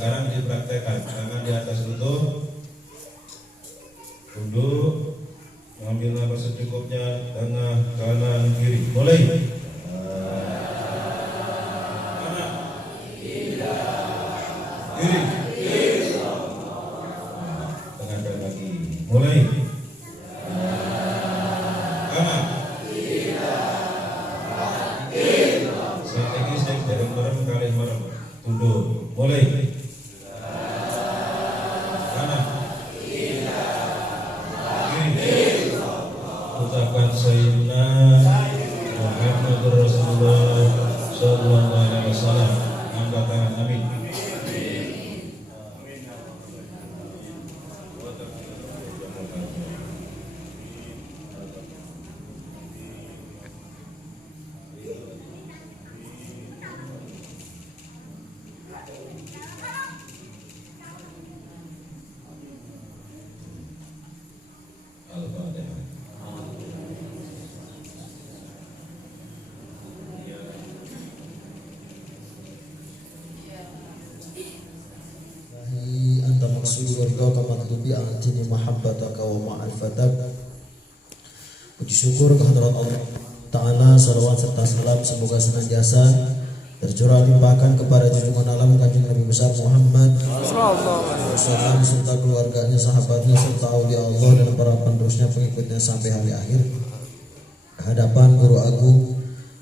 Sekarang dipraktekkan, tangan di atas lutut, tunduk, mengambil nafas secukupnya, tengah, kanan, kiri. Mulai. Kanan, kiri, tengah dan lagi. Mulai. Kanan, strategi step bareng-bareng kali bareng. Tunduk. Mulai. Ucapkan Sayyidina Muhammadur Rasulullah Sallallahu Alaihi Wasallam. Angkat tangan, amin. Al-Fatihah. Anta maksud warga kamatlubi antini mahabbataka wa ma'rifatak. Puji syukur kehadirat Allah Ta'ala, salawat serta salam semoga senantiasa tercurah limpahkan kepada junjungan alam kanjeng Nabi besar Muhammad SAW serta keluarganya, sahabatnya, serta aulia Allah dan para penerusnya pengikutnya sampai hari akhir. Hadapan Guru Agung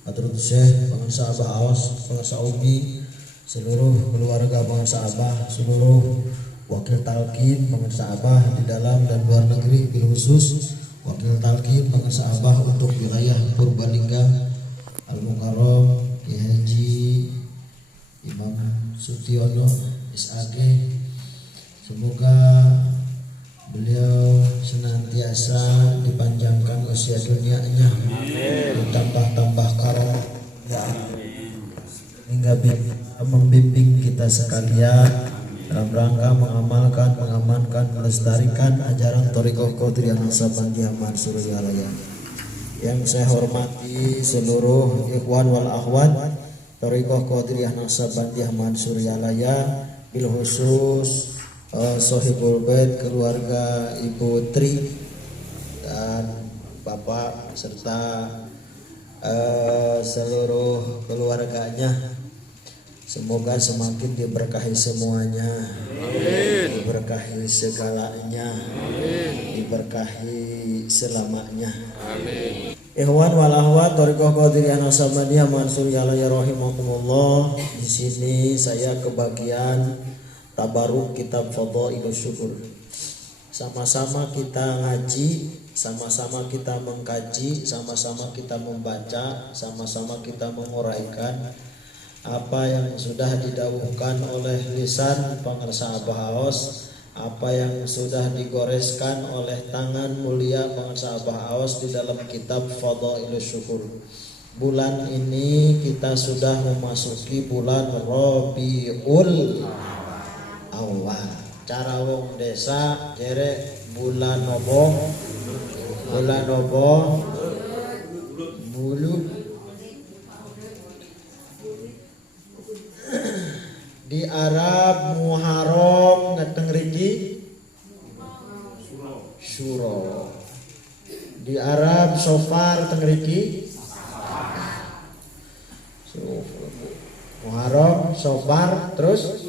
Hadratus Syekh Bangsa Abah Awas, Bangsa Umi, seluruh keluarga Bangsa Abah, seluruh wakil talqin Bangsa Abah di dalam dan luar negeri, bil khusus wakil talqin Bangsa Abah untuk wilayah Purbalingga Al-Mukarram, Ki Haji Imam Sutiono SAG. Semoga beliau senantiasa dipanjangkan usia dunianya, ditambah-tambah karunia hingga membimbing kita sekalian dalam rangka mengamalkan, mengamankan, melestarikan ajaran Thariqah Qadiriyah Naksabandiyah Mansur Yalaya. Yang saya hormati seluruh ikhwan wal akhwat Thariqah Qadiriyah Naksabandiyah Mansur Yalaya, bil khusus Sohibul Bait, keluarga Ibu Tri dan Bapak serta seluruh keluarganya. Semoga semakin diberkahi semuanya, diberkahi segalanya, diberkahi selamanya. Ikhwan wal akhwat Thariqah Qadiriyah Naksabandiyah Mansur Yalaya rahimakumullah. Di sini saya kebagian tabaruk kitab Fadhailus Syukur. Sama-sama kita ngaji, sama-sama kita mengkaji, sama-sama kita membaca, sama-sama kita menguraikan apa yang sudah didawuhkan oleh lisan Pangarsa Abah Aos, apa yang sudah digoreskan oleh tangan mulia Pangarsa Abah Aos di dalam kitab Fadhailus Syukur. Bulan ini kita sudah memasuki bulan Rabiul Awal. Cara wong desa jere bulan nopo? Bulan nopo? Bulu di Arab Muharram ngeteng riki Syuro. Di Arab Sofar teng riki Muharram, Sofar, terus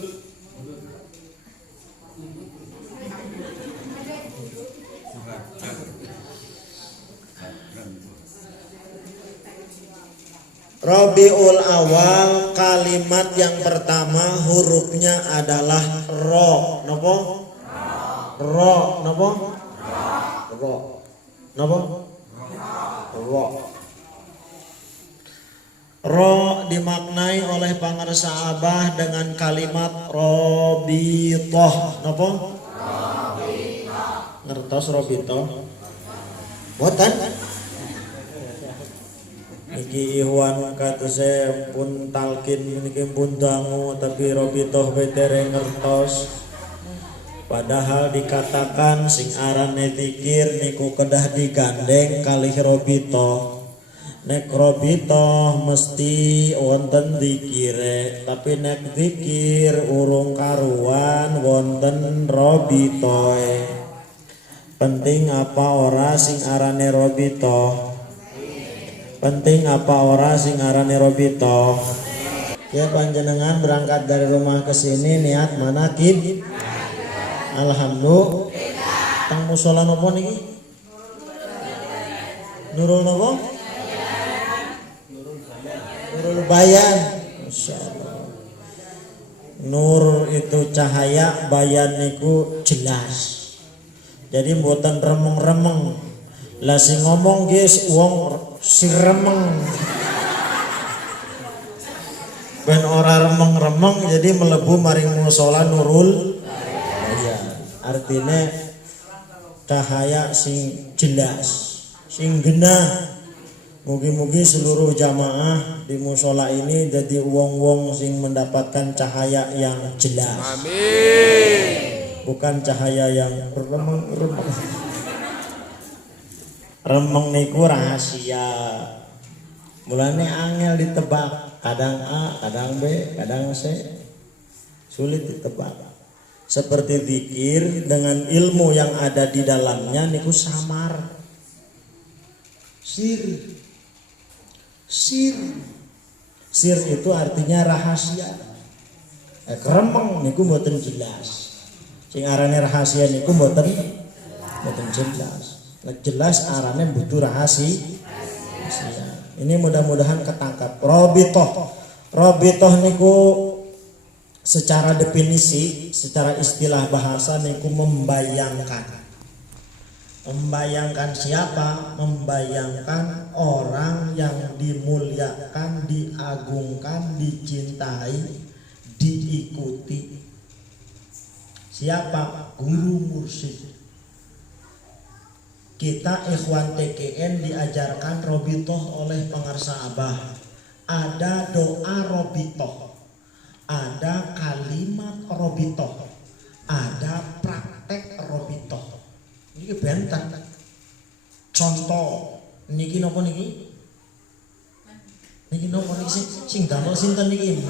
Rabiul Awal. Kalimat yang pertama hurufnya adalah ro. Napa? Ro. Napa? Ro. Napa? Ro. Ro dimaknai oleh Pangarsa Abah dengan kalimat robitoh. Napa? Robitoh. Ngertos robitoh? Boten? Niki Ikhwan kata saya pun talkin niki pun dangu tapi robitoh betere ngertos. Padahal dikatakan sing arane zikir niku kedah digandeng kalih robitoh. nek robitoh mesti wonten dikire, tapi nek dikir urung karuan wonten robitoe. Penting apa ora sing arane robitoh? Penting apa ora sing arane robitoh? Ya panjenengan berangkat dari rumah ke sini niat manakib. Alhamdulillah. Tang musala napa niki? Nurul napa? Nurul bayan. Masyaallah. Nur itu cahaya, bayan niku jelas. Jadi mboten remeng-remeng. Lah sing ngomong guys wong si remeng. Ben ora remeng-remeng jadi melebu maring musala nurul bayan. Artinya cahaya sing jelas, sing genah. Mugi-mugi seluruh jamaah di mushola ini jadi wong-wong sing mendapatkan cahaya yang jelas. Amin. Bukan cahaya yang remeng-remeng. Remeng niku rahasia. Mulane angel ditebak. Kadang A, kadang B, kadang C. Sulit ditebak. Seperti zikir dengan ilmu yang ada di dalamnya niku samar. Sir itu artinya rahasia. Remeng niku mboten jelas. Sing arane rahasia niku mboten jelas. Nek jelas arane butuh rahasia. Ini mudah-mudahan ketangkap. Robitoh niku secara definisi, secara istilah bahasa niku membayangkan. Membayangkan siapa? Membayangkan orang yang dimuliakan, diagungkan, dicintai, diikuti. Siapa? Guru mursyid. Kita ikhwan TKN diajarkan robitoh oleh pengarsa Abah. Ada doa robitoh, ada kalimat robitoh, ada praktek robitoh. Ini bentang. Contoh niki napa niki? Niki napa niki sing damel sinten niki?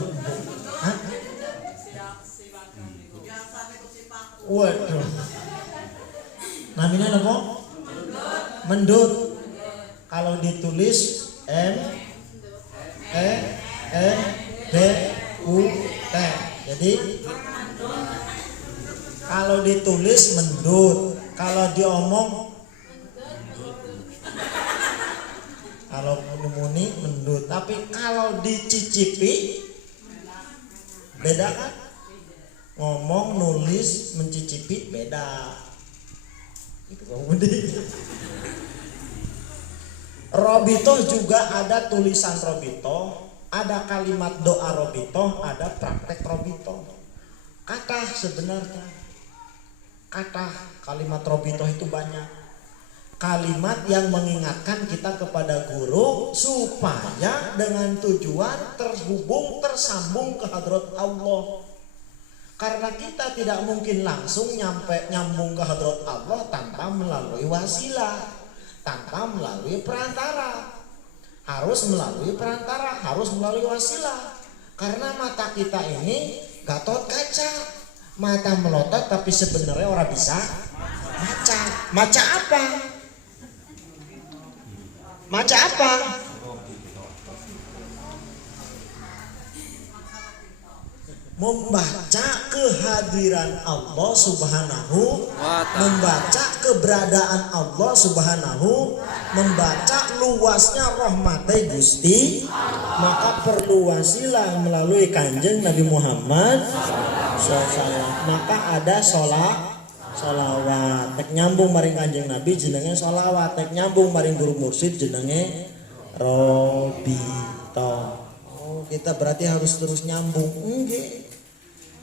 Hah? Waduh. Namanya napa? Mendut. Kalau ditulis M E D U T. Jadi kalau ditulis mendut. Kalau diomong, kalau muni mendut. Tapi kalau dicicipi, beda kan? Ngomong, nulis, mencicipi beda. Itu kemudian. Robitoh juga ada tulisan robitoh, ada kalimat doa robitoh, ada praktek robitoh. Kata sebenarnya. Kata kalimat robitoh itu banyak. Kalimat yang mengingatkan kita kepada guru supaya dengan tujuan terhubung, tersambung ke hadrat Allah. Karena kita tidak mungkin langsung nyambung ke hadrat Allah tanpa melalui wasilah, tanpa melalui perantara. Harus melalui perantara, harus melalui wasilah. Karena mata kita ini Gatot kaca. Mata melotot tapi sebenarnya orang bisa maca. Maca apa? Maca apa? Membaca kehadiran Allah Subhanahu, membaca keberadaan Allah Subhanahu, membaca luasnya rahmat Gusti, maka perlu wasilah melalui Kanjeng Nabi Muhammad SAW. Maka ada solawat, tek nyambung maring Kanjeng Nabi jenenge solawat, tek nyambung maring guru mursyid jenenge robitoh. Oh, kita berarti harus terus nyambung. Enggak.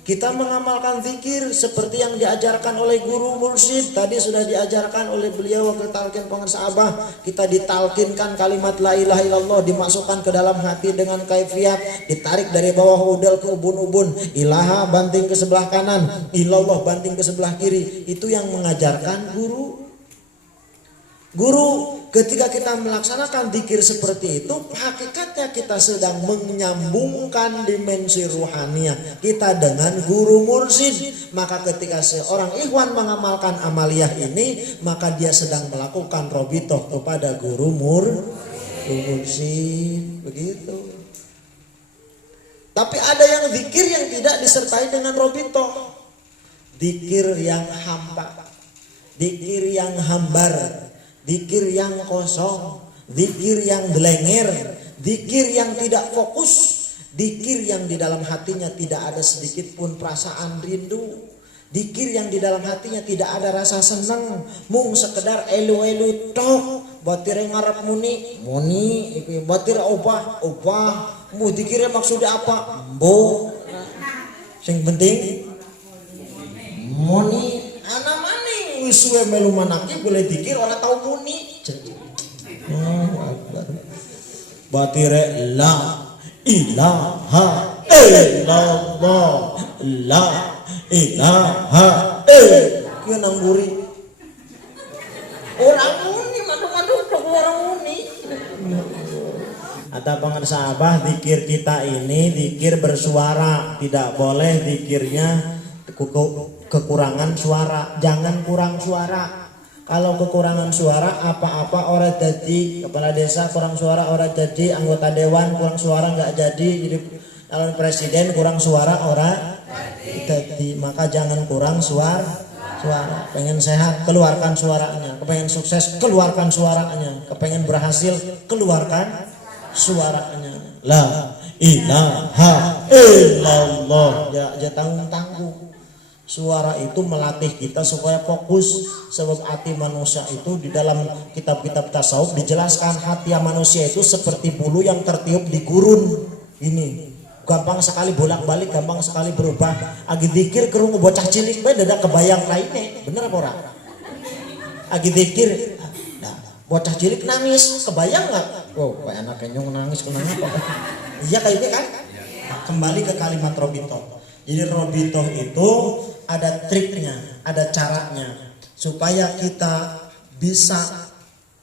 Kita mengamalkan zikir seperti yang diajarkan oleh guru mursyid. Tadi sudah diajarkan oleh beliau waktu talqin pengarsa Abah. Kita ditalkinkan kalimat la ilaha illallah, dimasukkan ke dalam hati dengan kaifiat, ditarik dari bawah udel ke ubun-ubun. Ilaha banting ke sebelah kanan, illallah banting ke sebelah kiri. Itu yang mengajarkan guru. Guru, ketika kita melaksanakan zikir seperti itu, hakikatnya kita sedang menyambungkan dimensi ruhaniyah kita dengan guru mursyid. Maka ketika seorang ikhwan mengamalkan amaliyah ini, maka dia sedang melakukan robitoh kepada guru mursyid. Begitu. Tapi ada yang zikir yang tidak disertai dengan robitoh. Zikir yang hampa, zikir yang hambar, zikir yang kosong, zikir yang delenger, zikir yang tidak fokus, zikir yang di dalam hatinya tidak ada sedikit pun perasaan rindu, zikir yang di dalam hatinya tidak ada rasa senang, mung sekedar elu-elu tok, batire ngarep muni, batire obah, mu zikirnya maksudnya apa? Mbo. Sing penting muni ana maning wis suwe melu manaki boleh dikir ora tau muni. Batire la ilaha illallah la ilaha kuwi nang mburi. Ora muni manuk-manuk tok ora muni. Ada pengersabah zikir kita ini zikir bersuara, tidak boleh zikirnya kekurangan suara, jangan kurang suara. Kalau kekurangan suara apa-apa orang jadi kepala desa kurang suara orang jadi, anggota dewan kurang suara nggak jadi calon presiden kurang suara orang jadi. Maka jangan kurang suara. Pengen sehat keluarkan suaranya, kepengen sukses keluarkan suaranya, kepengen berhasil keluarkan suaranya. La ilaha illallah. Ya tanggung-tanggung. Suara itu melatih kita supaya fokus. Sebab hati manusia itu di dalam kitab-kitab tasawuf dijelaskan hati manusia itu seperti bulu yang tertiup di gurun. Ini gampang sekali bolak-balik, gampang sekali berubah. Agi zikir kerungu bocah cilik bae dadak kebayang lainnya. Bener apa ora? Agi zikir bocah cilik nangis, kebayang nggak? Oh, kayak anak kenyong nangis kenapa? Iya kayak ini kan? Kembali ke kalimat robitoh. Jadi robitoh itu ada triknya, ada caranya supaya kita bisa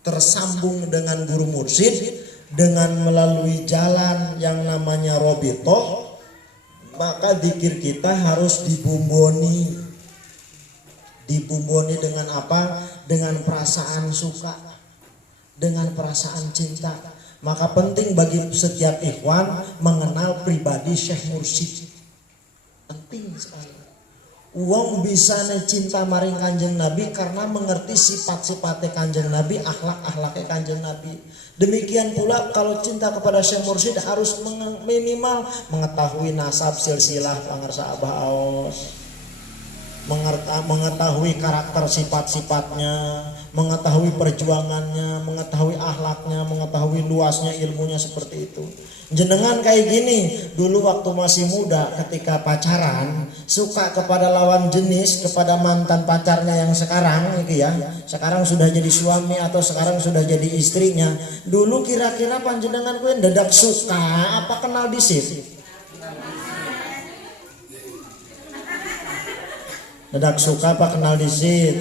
tersambung dengan guru mursyid dengan melalui jalan yang namanya robitoh. Maka zikir kita harus dibumboni. Dibumboni dengan apa? Dengan perasaan suka, dengan perasaan cinta. Maka penting bagi setiap ikhwan mengenal pribadi Syekh Mursyid. Penting sekali. Uang bisa cinta maring Kanjeng Nabi karena mengerti sifat-sifatnya Kanjeng Nabi, akhlak-akhlaknya Kanjeng Nabi. Demikian pula kalau cinta kepada Syekh Mursyid harus minimal mengetahui nasab silsilah pangarsa Abah Aos, mengetahui karakter sifat-sifatnya, mengetahui perjuangannya, mengetahui akhlaknya, mengetahui luasnya ilmunya seperti itu. Jenengan kayak gini, dulu waktu masih muda ketika pacaran suka kepada lawan jenis, kepada mantan pacarnya yang sekarang gitu ya. Sekarang sudah jadi suami atau sekarang sudah jadi istrinya. Dulu kira-kira panjenengan kuwi dadak suka apa kenal disit? Dadak suka apa kenal disit?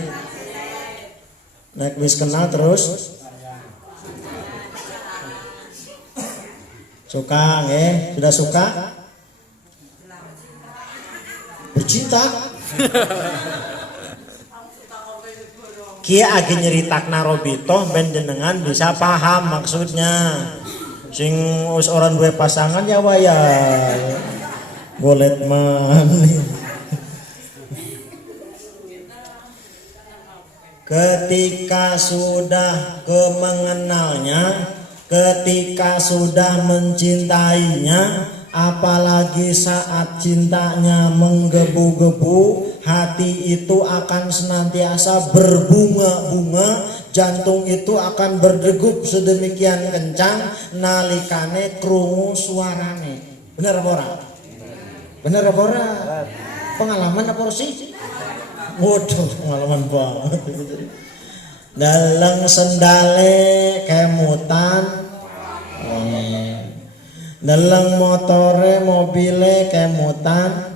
Nek wis kenal terus suka nggih, sudah suka? Bercinta. Kia agi nyeritakna robitoh ben jenengan bisa paham maksudnya. Sing us orang duwe pasangan ya waya golet man. Ketika sudah mengenalnya, ketika sudah mencintainya, apalagi saat cintanya menggebu-gebu, hati itu akan senantiasa berbunga-bunga, jantung itu akan berdegup sedemikian kencang nalikane krungu suarane. Bener apa ora? Bener apa ora? Pengalaman apa sih? Waduh, pengalaman banget. Dalang sendale kemutan, dalang motore mobile kemutan,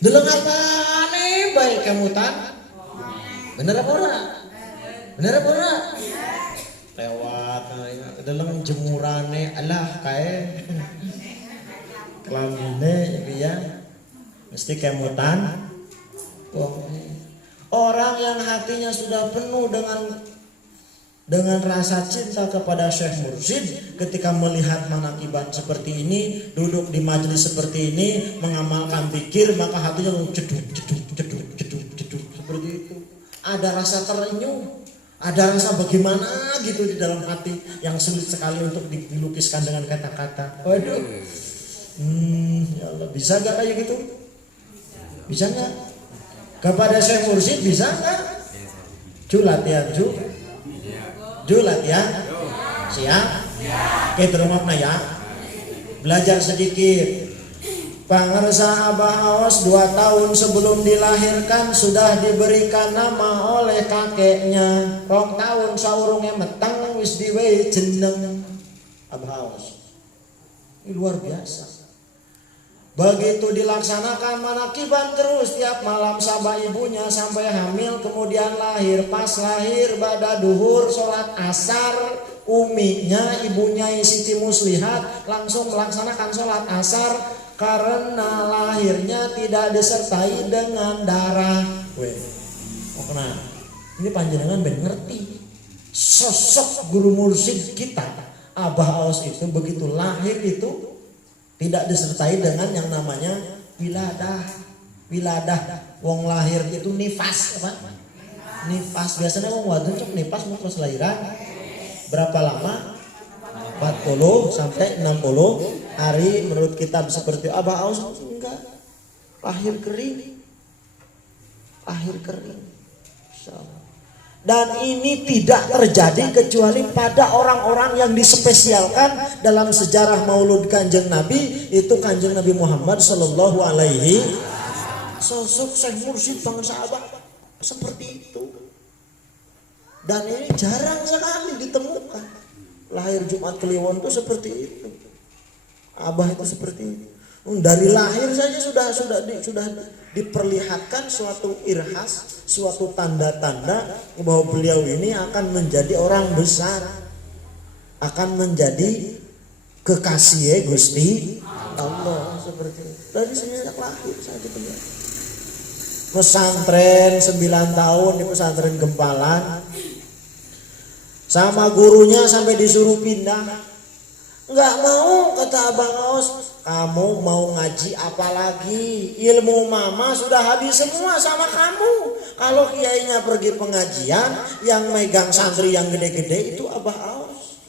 dalang apa nih baik kemutan? Bener apa ora? Bener apa enggak? Lewat dalam jemurane alah kae kelambine ya mesti kemutan. Orang yang hatinya sudah penuh dengan rasa cinta kepada Syekh Mursyid, ketika melihat manakiban seperti ini, duduk di majelis seperti ini, mengamalkan zikir, maka hatinya jeduk seperti itu. Ada rasa terenyuh, ada rasa bagaimana gitu di dalam hati yang sulit sekali untuk dilukiskan dengan kata-kata. Waduh, ya Allah, bisa gak kayak gitu? Bisa gak? Kepada Syekh Mursyid bisa gak? Latihan latihan, siap? Oke, terima kasih ya. Belajar sedikit. Pangarsa Abah Aos 2 tahun sebelum dilahirkan sudah diberikan nama oleh kakeknya. 2 tahun saurungnya metang wis diwehi jeneng Abah Aos. Ini luar biasa. Begitu dilaksanakan manakiban terus tiap malam sama ibunya sampai hamil, kemudian lahir. Pas lahir pada duhur sholat asar, uminya ibunya Siti Muslihat langsung melaksanakan sholat asar karena lahirnya tidak disertai dengan darah. Nah, ini panjenengan ben ngerti sosok guru mursyid kita Abah Aos itu begitu lahir itu tidak disertai dengan yang namanya wiladah. Wong lahir itu nifas apa? Nifas. Biasanya wong wadon cok nifas mau pas lahiran. Berapa lama? 40 sampai 60 hari menurut kitab seperti Abah Aos enggak. Lahir kering. Dan ini tidak terjadi kecuali pada orang-orang yang dispesialkan dalam sejarah Maulud Kanjeng Nabi, itu Kanjeng Nabi Muhammad Sallallahu Alaihi. Sosok Syekh Mursyid bangsa Abah seperti itu. Dan ini jarang sekali ditemukan. Lahir Jumat Kliwon itu seperti itu. Abah itu seperti itu. Dari lahir saja sudah diperlihatkan suatu irhas, suatu tanda-tanda bahwa beliau ini akan menjadi orang besar, akan menjadi kekasih Gusti Allah seperti itu. Dari sejak lahir saja beliau. Pesantren 9 tahun di pesantren Gempalan, sama gurunya sampai disuruh pindah. Enggak mau, kata Abang Aos. Kamu mau ngaji apa lagi? Ilmu mama sudah habis semua sama kamu. Kalau kiainya pergi pengajian, yang megang santri yang gede-gede itu Abah Aos.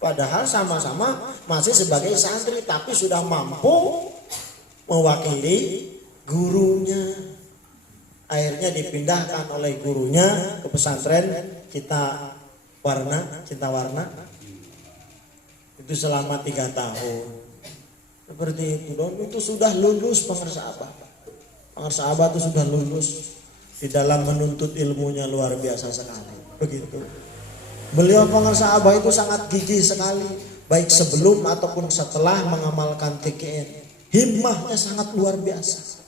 Padahal sama-sama masih sebagai santri, tapi sudah mampu mewakili gurunya. Akhirnya dipindahkan oleh gurunya ke pesantren Cinta Warna. Itu selama 3 tahun. Seperti itu. Dan itu sudah lulus Pangarsa Abah. Pangarsa Abah itu sudah lulus di dalam menuntut ilmunya, luar biasa sekali. Begitu. Beliau Pangarsa Abah itu sangat gigih sekali, baik sebelum ataupun setelah mengamalkan TKN. Himmahnya sangat luar biasa.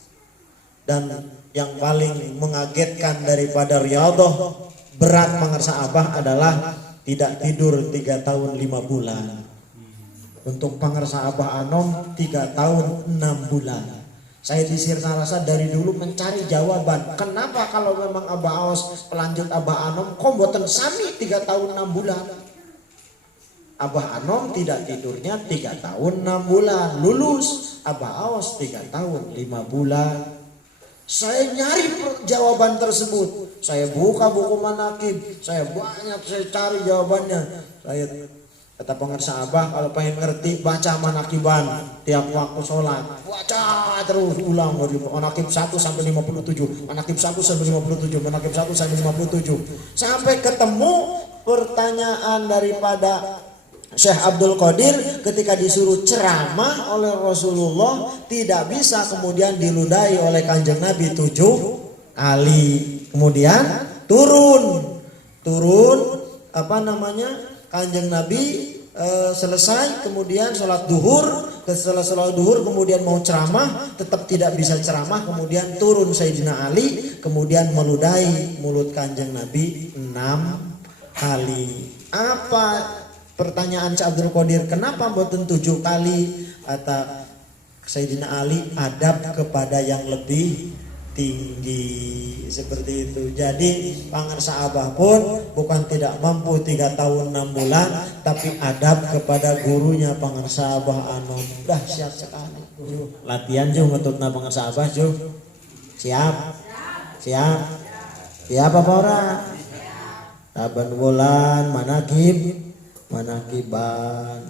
Dan yang paling mengagetkan daripada riyadhah berat Pangarsa Abah adalah tidak tidur 3 tahun 5 bulan. Untuk Pangarsa Abah Anom 3 tahun 6 bulan. Saya di Sirnarasa dari dulu mencari jawaban. Kenapa kalau memang Abah Aos pelanjut Abah Anom kok mboten sami 3 tahun 6 bulan. Abah Anom tidak tidurnya 3 tahun 6 bulan. Lulus. Abah Aos 3 tahun 5 bulan. Saya nyari jawaban tersebut. Saya buka buku manakib. Saya cari jawabannya. Saya kata Pangarsa Abah, kalau pengen ngerti baca manakiban tiap waktu sholat. Baca terus ulang dari manakib 1 sampai 57, manakib 1 sampai 57, manakib 1 sampai 57. Sampai ketemu pertanyaan daripada Syekh Abdul Qadir ketika disuruh ceramah oleh Rasulullah, tidak bisa kemudian diludahi oleh Kanjeng Nabi 7 kali. Kemudian turun Kanjeng Nabi selesai, kemudian sholat duhur, setelah sholat duhur kemudian mau ceramah tetap tidak bisa ceramah, kemudian turun Sayyidina Ali kemudian meludahi mulut Kanjeng Nabi 6 kali. Apa pertanyaan Syekh Abdul Qadir, kenapa mboten 7 kali? Kata Sayyidina Ali, adab kepada yang lebih tinggi, seperti itu. Jadi pangarsa Abah pun bukan tidak mampu 3 tahun 6 bulan, tapi adab kepada gurunya pangarsa Abah Anom. Dahsyat sekali. Latihan juga ngetutna pangarsa Abah juga. Siap apa orang? Taban bulan manakiban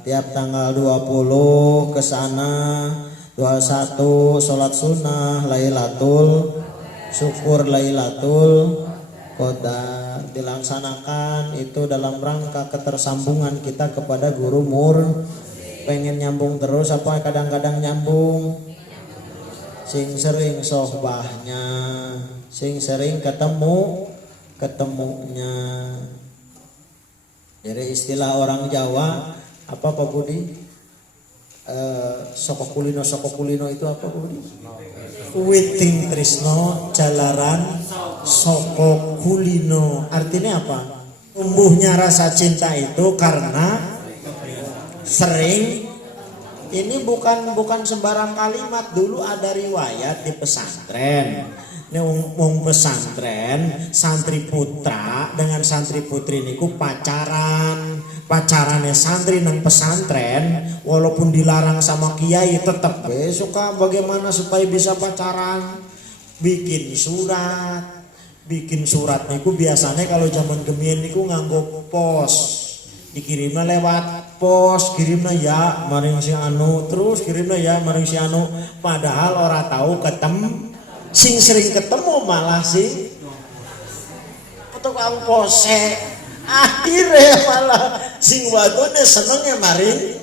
tiap tanggal 20 ke sana, 21 sholat sunnah Lailatul syukur Lailatul Qadar dilaksanakan itu dalam rangka ketersambungan kita kepada guru mur. Pengen nyambung terus apa kadang-kadang nyambung? Sing sering sohbahnya, sing sering ketemunya. Jadi istilah orang Jawa apa Pak Budi? Soko kulino itu apa Budi? Witing trisno jalaran soko kulino. Artinya apa? Tumbuhnya rasa cinta itu karena sering. Ini bukan sembarang kalimat. Dulu ada riwayat di pesantren. Wong pesantren santri putra dengan santri putri niku pacarannya santri nang pesantren walaupun dilarang sama kiai tetap suka bagaimana supaya bisa pacaran, bikin surat niku biasanya kalau zaman gemien niku nganggo pos, dikirimnya lewat pos, kirimnya ya maring si anu, terus kirimnya ya maring si anu, padahal orang tahu sing sering ketemu malah sing tukang pose, akhirnya malah sing wadone senengnya maring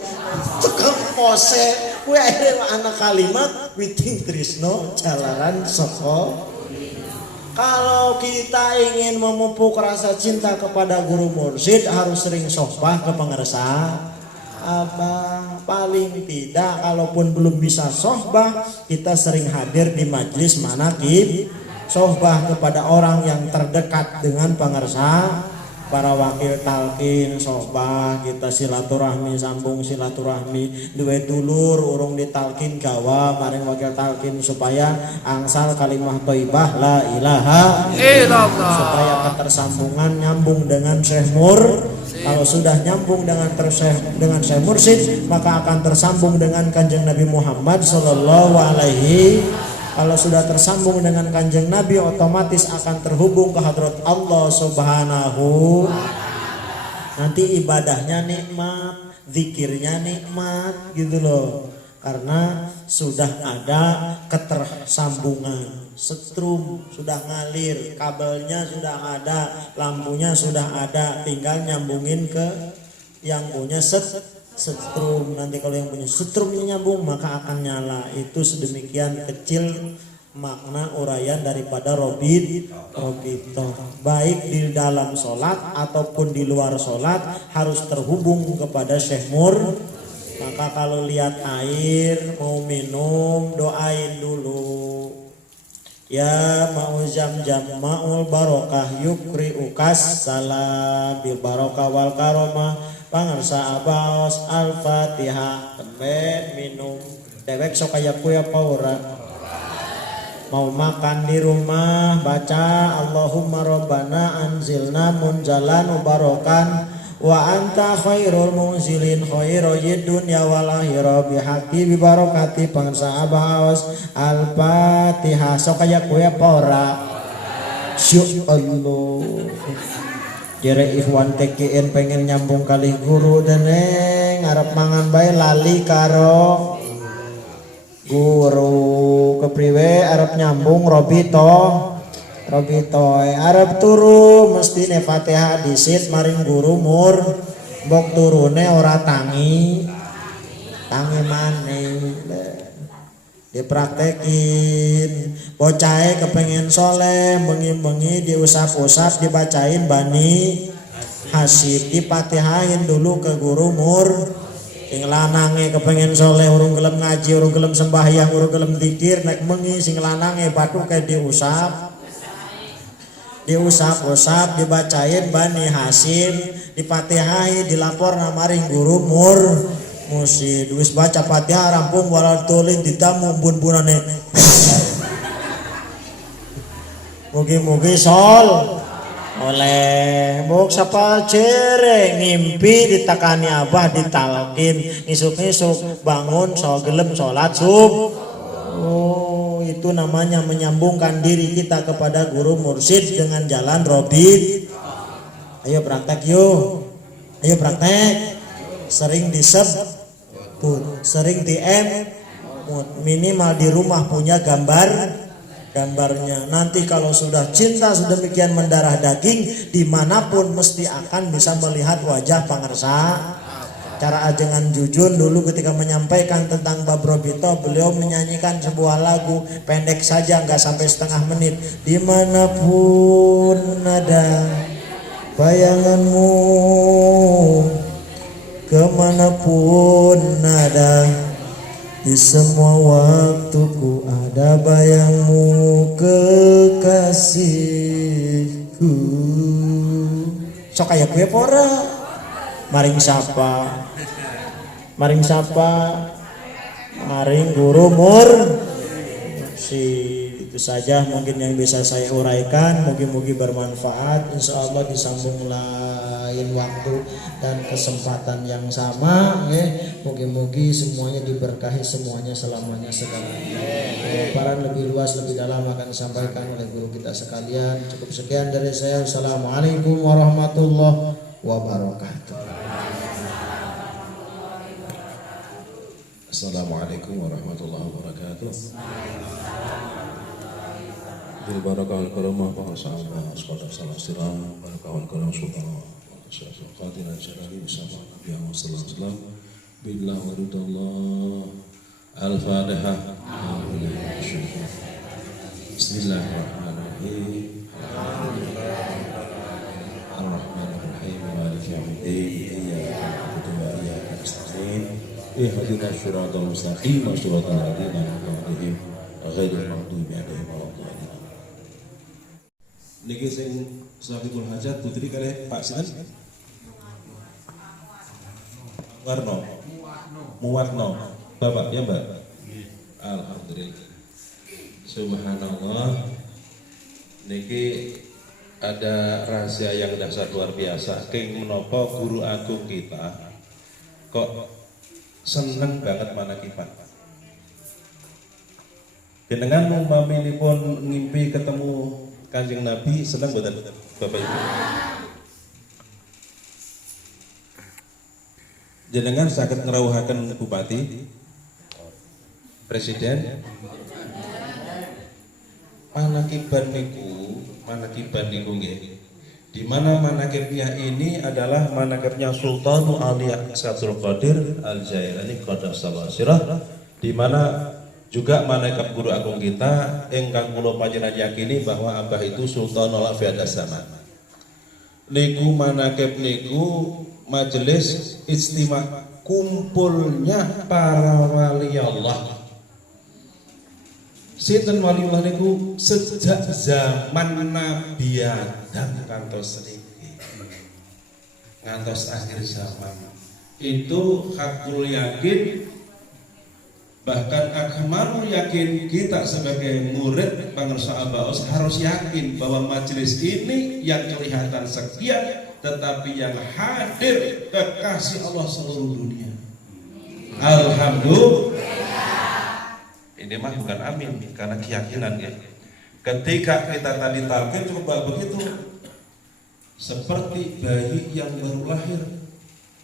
tukang pose. Kue akhirnya anak kalimat witing trisno jalaran soko. Kalau kita ingin memupuk rasa cinta kepada guru mursyid harus sering sohbah ke pangarsa Abah. Paling tidak kalaupun belum bisa sohbah, kita sering hadir di majlis manaqib, sohbah kepada orang yang terdekat dengan pangarsa, para wakil talqin, sohbah kita silaturahmi, sambung silaturahmi, duwe dulur urung ditalqin gawa maring wakil talqin supaya angsal kalimah thayyibah la ilaha illallah, supaya ketersambungan nyambung dengan Syekh Mur. Kalau sudah nyambung dengan Syekh Mursyid, maka akan tersambung dengan Kanjeng Nabi Muhammad sallallahu alaihi. Kalau sudah tersambung dengan Kanjeng Nabi, otomatis akan terhubung ke hadrat Allah Subhanahu. Nanti ibadahnya nikmat, zikirnya nikmat gitu loh. Karena sudah ada ketersambungan, setrum sudah ngalir, kabelnya sudah ada, lampunya sudah ada, tinggal nyambungin ke yang punya setrum. Nanti kalau yang punya setrumnya nyambung maka akan nyala. Itu sedemikian kecil makna uraian daripada robito. Baik di dalam sholat ataupun di luar sholat harus terhubung kepada Syekh Mur. Maka kalau lihat air mau minum doain dulu. Ya ma'u jam ma'ul barokah yukri ukas salam bil barokah wal karomah pangarsa abaos al-fatihah. Tembe minum dewek sok aya kuya paura. Mau makan di rumah baca Allahumma rabbana anzilna munzalan mubarokan wa anta khairul munzilin khairu dunya wal akhirah bihaqqi bi barakati pangarsa abaos al-fatihah. Sok aya kuya paura. Insyaallah. Jere Ikhwan TKN pengen nyambung kali guru deneng arep mangan bae lali karo guru kepriwe arep nyambung robito arep turu mesti ne Fatihah disit maring guru mur mbok turune ora tangi maneh dipraktekin. Bocahe kepengen soleh bengi-bengi diusap-usap dibacain Bani Hasyim, dipatihain dulu ke guru mur Sing lanange kepengen soleh urung gelem ngaji, urung gelem sembahyang, urung gelem zikir, nek mengi sing lanange patuke diusap, dibacain Bani Hasim, dipatihai, dilapor namaring guru mursid. Wis baca Fatihah rampung walal tulin ditamu bun-bunane. Mugi-mugi sol oleh buk sapa jere ngimpi ditakani abah ditalkin isuk-isuk bangun so gelem sholat oh itu namanya menyambungkan diri kita kepada guru mursyid dengan jalan robit. Ayo praktek yuk, ayo praktek. Sering disebut, sering minimal di rumah punya gambarnya. Nanti kalau sudah cinta sedemikian mendarah daging, dimanapun mesti akan bisa melihat wajah pangersa. Cara ajengan Jujun dulu ketika menyampaikan tentang Bab Robito, beliau menyanyikan sebuah lagu pendek saja, nggak sampai setengah menit. Dimanapun ada bayanganmu, kemanapun ada, di semua waktuku ada bayangmu kekasihku. Sok kayak gue pora. Maring sapa, maring guru itu saja mungkin yang bisa saya uraikan. Mugi-mugi bermanfaat. Insya Allah disambung lain waktu dan kesempatan yang sama. Mugi-mugi semuanya diberkahi, semuanya selamanya segalanya. Paparan lebih luas lebih dalam akan disampaikan oleh guru kita sekalian. Cukup sekian dari saya. Assalamualaikum warahmatullahi wabarakatuh. Assalamualaikum warahmatullahi wabarakatuh. Bil barakahul karamah wa salamah asqata salam barakahul karam sultan qatina jalali bersama Nabi Muhammad sallallahu alaihi wasallam billah wa ridallah. Al-Fatihah. Bismillahirrahmanirrahim. Ar-Rahmanir-Rahim. Maliki yaumiddin. Iyyaka na'budu wa iyyaka nasta'in. Ihdinas siratal mustaqim. Siratal ladzina an'amta 'alaihim ghairil maghdubi 'alaihim waladdallin. Niki sing Sahibul Hajat putri kalih Pak sinten? Muwarno. Bapak ya, Mbak? Alhamdulillah. Subhanallah. Niki ada rahasia yang dasar luar biasa. King menapa guru agung kita kok seneng banget manakibat. Jenengan umpamipun ngimpi ketemu Kanjeng Nabi, seneng mboten Bapak Ibu? Jenengan saged ngrawuhaken bupati, presiden, manakiban niku nggih. Di mana manakibnya ini adalah manakibnya Sultan Aulia Abdul Qadir Al-Jailani Qaddasallahu sirah, di mana juga manakib guru agung kita ingkang kula panjenengan yakini bahwa abah itu Sultanul Afiadas Zaman. Niku manakib niku majelis istimewa kumpulnya para wali Allah. Sinten waliullah niku sejak zaman Nabi Adam ngantos niki, ngantos akhir zaman. Itu hakul yakin, bahkan akmalul yakin, kita sebagai murid pangersa Abaos harus yakin bahwa majelis ini yang kelihatan sekian, tetapi yang hadir kekasih Allah seluruh dunia. Alhamdulillah. Ini mah bukan amin, karena keyakinan ya. Ketika kita tadi talqin coba begitu, seperti bayi yang baru lahir.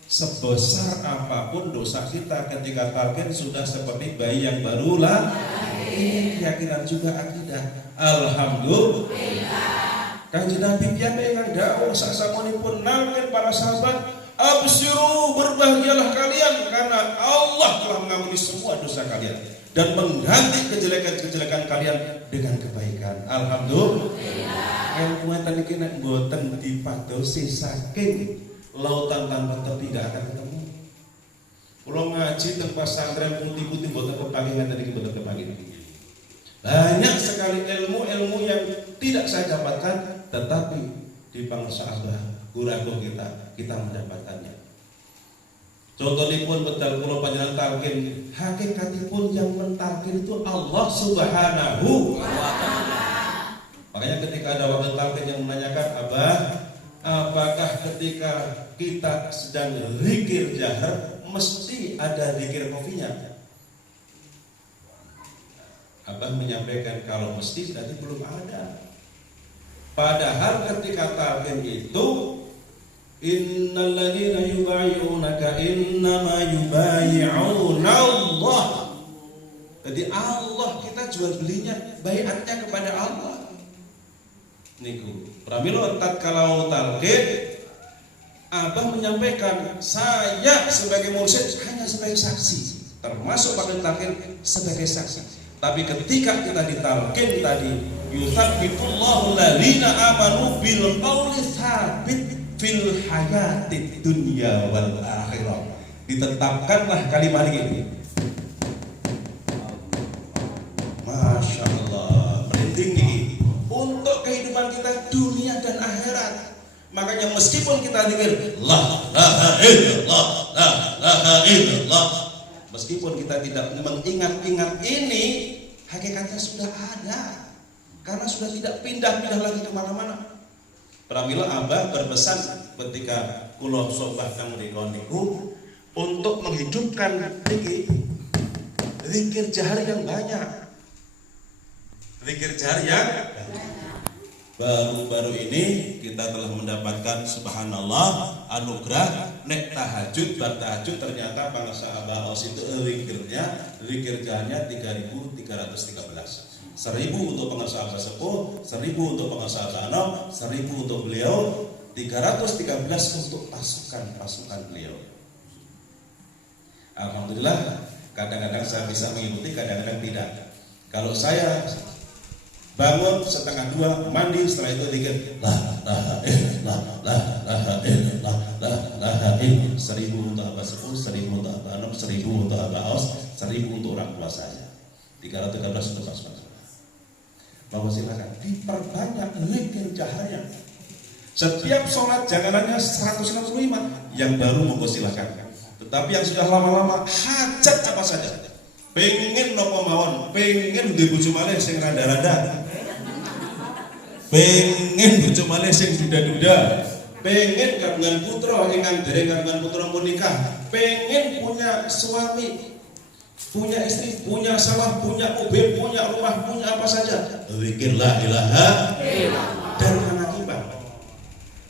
Sebesar apapun dosa kita ketika talqin sudah seperti bayi yang baru lahir. Ini keyakinan juga akidah. Alhamdulillah. Kanjeng Nabi piyambak ingkang dawuh sasamunipun nangken para sahabat, absyiru, berbahagialah kalian karena Allah telah mengampuni semua dosa kalian dan mengganti kejelekan-kejelekan kalian dengan kebaikan. Alhamdulillah. Yang kuatan iki nek mboten dipadosi saking lautan tanpa tepi tidak akan ketemu. Kalau ngaji teng pesantren putih-putih boten kepangingan tadi boten kepangingan. Banyak sekali ilmu-ilmu yang tidak saya dapatkan, tetapi di bangsa Abah guru kita mendapatkannya. Contohipun betul kula panjenengan talqin, hakikatipun yang mentalqin itu Allah Subhanahu wa taala. Makanya ketika ada wakil talqin yang menanyakan, Abah, apakah ketika kita sedang zikir jahar mesti ada zikir kofinya? Abah menyampaikan kalau mesti tadi belum ada. Padahal ketika talqin itu innal ladzina yubayyi'unaka innama yubayyi'una Allah. Jadi Allah kita jual belinya baiatnya kepada Allah. Niku pramila tatkala talqin Abah menyampaikan saya sebagai mursyid hanya sebagai saksi, termasuk pada talqin sebagai saksi. Tapi ketika kita ditalqin tadi yutsabbitullahu alladziina amanu bil qawli tsabit fil hayatid dunya wal akhirah. Ditetapkanlah kalimat ini. Masya Allah, merinding nih untuk kehidupan kita dunia dan akhirat. Makanya meskipun kita zikir la ilaha illallah, la ilaha illallah, meskipun kita tidak mengingat-ingat ini, hakikatnya sudah ada, karena sudah tidak pindah-pindah lagi kemana-mana. Pramila Abah berpesan ketika kula sobah kang niku untuk menghidupkan zikir jahar yang banyak. Zikir jahar yang baru-baru ini kita telah mendapatkan subhanallah anugerah nek tahajud bertahajud ternyata bangsa Abah Aus itu zikir jaharnya 3.313. 1.000 untuk pengarsa Abah Sepuh, 1.000 untuk pengarsa Abah Anom, 1.000 untuk beliau, 313 untuk pasukan beliau. Alhamdulillah, kadang-kadang saya bisa mengikuti, kadang-kadang tidak. Kalau saya bangun 1:30 mandi, setelah itu zikir la ilaha illallah, la ilaha illallah, la ilaha illallah, 1.000 untuk Abah Sepuh, 1.000 untuk Abah Anom, 1.000 untuk Abah Aus, 1.000 untuk orang tua saya. 313 untuk pasukan. Bahwa silakan diperbanyak zikir jaharnya. Setiap sholat janganannya 165, yang baru monggo silakan. Tetapi yang sudah lama-lama hajat apa saja, pengen nopo mawon, pengen di bojo malih sing rada-rada, pengen bojo malih sing duda-duda, pengen kagungan putra ingkang dereng kagungan putra pun nikah, pengen punya suami, punya istri, punya sawah, punya mobil, punya rumah, punya apa saja. Zikir la ilaha illallah.